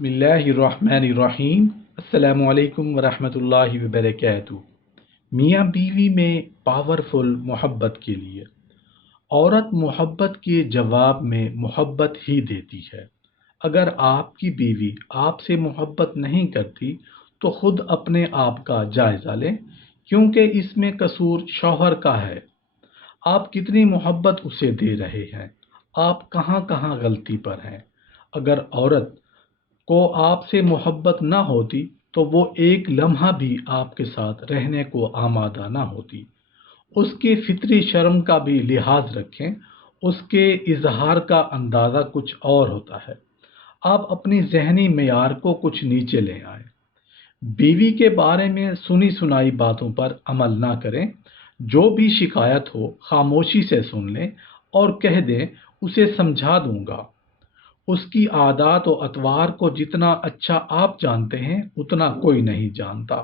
बिस्मिल्लाहिर्रहमानिर्रहीम। अस्सलामु अलैकुम वरहमतुल्लाहि वबरकातुहू। मियाँ बीवी में पावरफुल मोहब्बत के लिए। औरत मोहब्बत के जवाब में मोहब्बत ही देती है। अगर आपकी बीवी आपसे मोहब्बत नहीं करती तो खुद अपने आप का जायज़ा लें, क्योंकि इसमें कसूर शौहर का है। आप कितनी मोहब्बत उसे दे रहे हैं, आप कहाँ कहाँ गलती पर हैं। अगर औरत को आपसे मोहब्बत ना होती तो वो एक लम्हा भी आपके साथ रहने को आमादा ना होती। उसके फितरी शर्म का भी लिहाज रखें, उसके इजहार का अंदाज़ा कुछ और होता है। आप अपनी जहनी मेयार को कुछ नीचे ले आए। बीवी के बारे में सुनी सुनाई बातों पर अमल ना करें। जो भी शिकायत हो खामोशी से सुन लें और कह दें उसे समझा दूंगा। उसकी आदत और अतवार को जितना अच्छा आप जानते हैं उतना कोई नहीं जानता।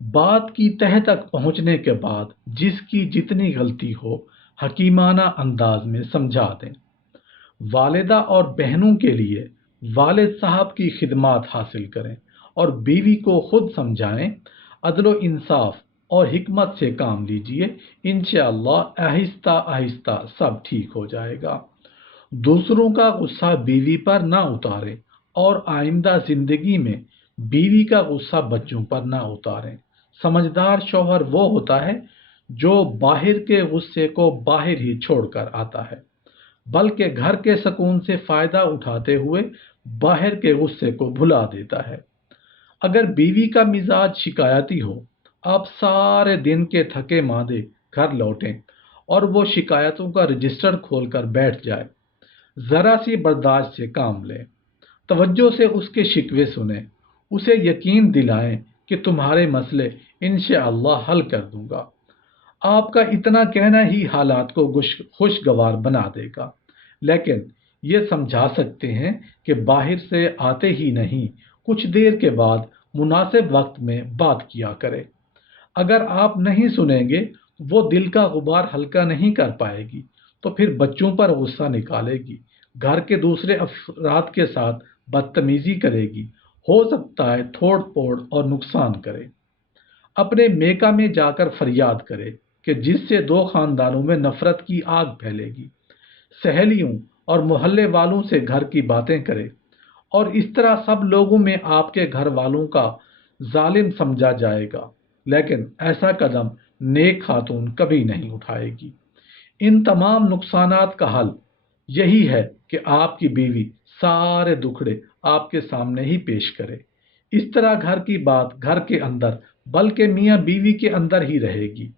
बात की तह तक पहुंचने के बाद जिसकी जितनी गलती हो हकीमाना अंदाज में समझा दें। वालिदा और बहनों के लिए वालिद साहब की खिदमत हासिल करें और बीवी को खुद समझाएं। अदलो इंसाफ और हिकमत से काम लीजिए, इंशाअल्लाह आहिस्ता आहिस्ता सब ठीक हो जाएगा। दूसरों का गुस्सा बीवी पर ना उतारें और आइंदा जिंदगी में बीवी का गुस्सा बच्चों पर ना उतारें। समझदार शौहर वो होता है जो बाहर के गुस्से को बाहर ही छोड़कर आता है, बल्कि घर के सुकून से फायदा उठाते हुए बाहर के गुस्से को भुला देता है। अगर बीवी का मिजाज शिकायती हो, आप सारे दिन के थके मांदे घर लौटें और वो शिकायतों का रजिस्टर खोलकर बैठ जाए। जरा सी बर्दाश्त से काम लें, तवज्जो से उसके शिकवे सुने, उसे यकीन दिलाएं कि तुम्हारे मसले इंशाअल्लाह हल कर दूंगा। आपका इतना कहना ही हालात को खुशगवार बना देगा। लेकिन ये समझा सकते हैं कि बाहर से आते ही नहीं, कुछ देर के बाद मुनासिब वक्त में बात किया करें। अगर आप नहीं सुनेंगे वो दिल का गुबार हल्का नहीं कर पाएगी, तो फिर बच्चों पर गुस्सा निकालेगी, घर के दूसरे अफराद के साथ बदतमीजी करेगी, हो सकता है तोड़ फोड़ और नुकसान करे। अपने मेका में जाकर फरियाद करे कि जिससे दो खानदानों में नफरत की आग फैलेगी। सहेलियों और मोहल्ले वालों से घर की बातें करे और इस तरह सब लोगों में आपके घर वालों का जालिम समझा जाएगा। लेकिन ऐसा कदम नेक खातून कभी नहीं उठाएगी। इन तमाम नुकसानात का हल यही है कि आपकी बीवी सारे दुखड़े आपके सामने ही पेश करे। इस तरह घर की बात घर के अंदर, बल्कि मियाँ बीवी के अंदर ही रहेगी।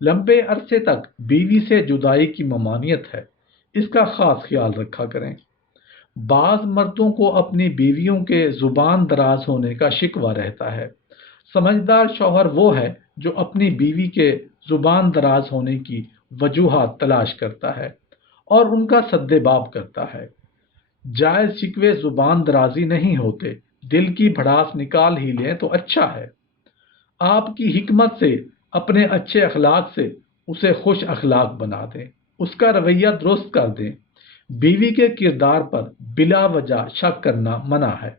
लंबे अरसे तक बीवी से जुदाई की ममानियत है, इसका खास ख्याल रखा करें। बाज मर्दों को अपनी बीवियों के जुबान दराज होने का शिकवा रहता है। समझदार शौहर वो है जो अपनी बीवी के जुबान दराज होने की वजूहात तलाश करता है और उनका सद्देबाब करता है। जायज शिकवे जुबान दराजी नहीं होते, दिल की भड़ास निकाल ही लें तो अच्छा है। आपकी हिकमत से, अपने अच्छे अखलाक से उसे खुश अखलाक बना दें, उसका रवैया दुरुस्त कर दें। बीवी के किरदार पर बिला वजह शक करना मना है।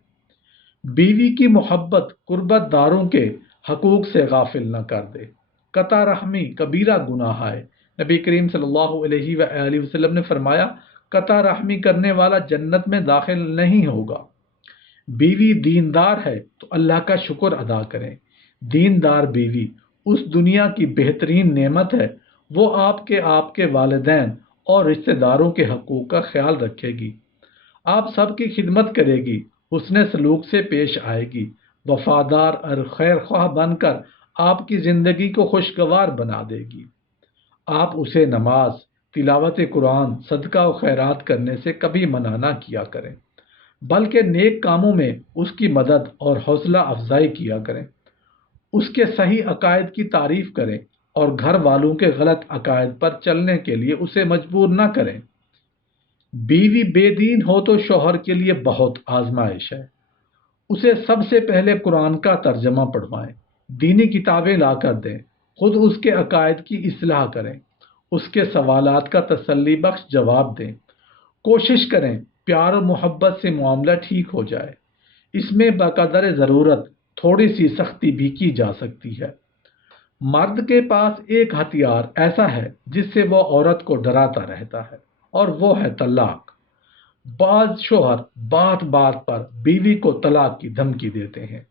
बीवी की मोहब्बत कुर्बतदारों के हकूक से गाफिल न कर दे। कता रहमी कबीरा गुनाह है। नबी करीम सल्लल्लाहु अलैहि वसल्लम ने फरमाया, कता रहमी करने वाला जन्नत में दाखिल नहीं होगा। बीवी दीनदार है तो अल्लाह का शुक्र अदा करें। दीनदार बीवी उस दुनिया की बेहतरीन नेमत है। वो आपके वालिदैन और रिश्तेदारों के हकूक का ख्याल रखेगी, आप सबकी खिदमत करेगी, हुस्न सलूक से पेश आएगी, वफादार और खैर ख्वाह बनकर आपकी ज़िंदगी को खुशगवार बना देगी। आप उसे नमाज, तिलावत कुरान, सदका और खैरात करने से कभी मना ना किया करें, बल्कि नेक कामों में उसकी मदद और हौसला अफजाई किया करें। उसके सही अकायद की तारीफ करें और घर वालों के गलत अकायद पर चलने के लिए उसे मजबूर न करें। बीवी बेदीन हो तो शौहर के लिए बहुत आजमाइश है। उसे सबसे पहले कुरान का तर्जमा पढ़वाएं, दीनी किताबें लाकर दें, खुद उसके अकायद की इस्लाह करें, उसके सवालात का तसल्ली बख्श जवाब दें। कोशिश करें प्यार और मोहब्बत से मामला ठीक हो जाए। اس میں بقدر ضرورت تھوڑی سی سختی بھی کی جا سکتی ہے۔ مرد کے پاس ایک ہتھیار ایسا ہے جس سے وہ عورت کو ڈراتا رہتا ہے، اور وہ ہے طلاق۔ بعض شوہر بات بات پر بیوی کو طلاق کی دھمکی دیتے ہیں۔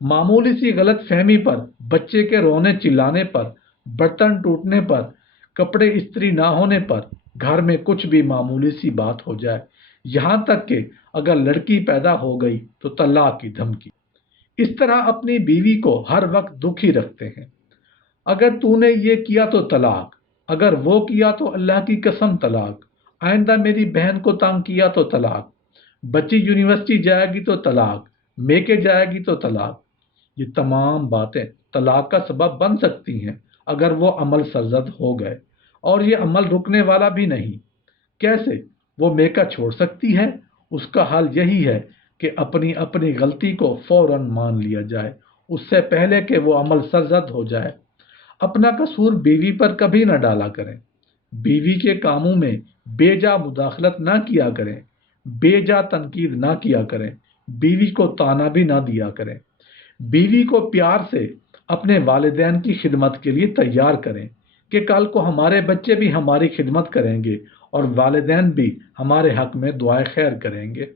معمولی سی غلط فہمی پر، بچے کے رونے چلانے پر، برتن ٹوٹنے پر، کپڑے استری نہ ہونے پر، گھر میں کچھ بھی معمولی سی بات ہو جائے، یہاں تک کہ اگر لڑکی پیدا ہو گئی تو طلاق کی دھمکی۔ اس طرح اپنی بیوی کو ہر وقت دکھی رکھتے ہیں۔ اگر تو نے یہ کیا تو طلاق، اگر وہ کیا تو اللہ کی قسم طلاق، آئندہ میری بہن کو تنگ کیا تو طلاق، بچی یونیورسٹی جائے گی تو طلاق، میکے جائے گی تو طلاق۔ یہ تمام باتیں طلاق کا سبب بن سکتی ہیں اگر وہ عمل سرزد ہو گئے، اور یہ عمل رکنے والا بھی نہیں۔ کیسے وہ میکا چھوڑ سکتی ہے؟ اس کا حل یہی ہے کہ اپنی غلطی کو فوراً مان لیا جائے، اس سے پہلے کہ وہ عمل سرزد ہو جائے۔ اپنا قصور بیوی پر کبھی نہ ڈالا کریں۔ بیوی کے کاموں میں بے جا مداخلت نہ کیا کریں، بے جا تنقید نہ کیا کریں، بیوی کو طعنہ بھی نہ دیا کریں۔ بیوی کو پیار سے اپنے والدین کی خدمت کے لیے تیار کریں کہ کل کو ہمارے بچے بھی ہماری خدمت کریں گے اور والدین بھی ہمارے حق میں دعائے خیر کریں گے۔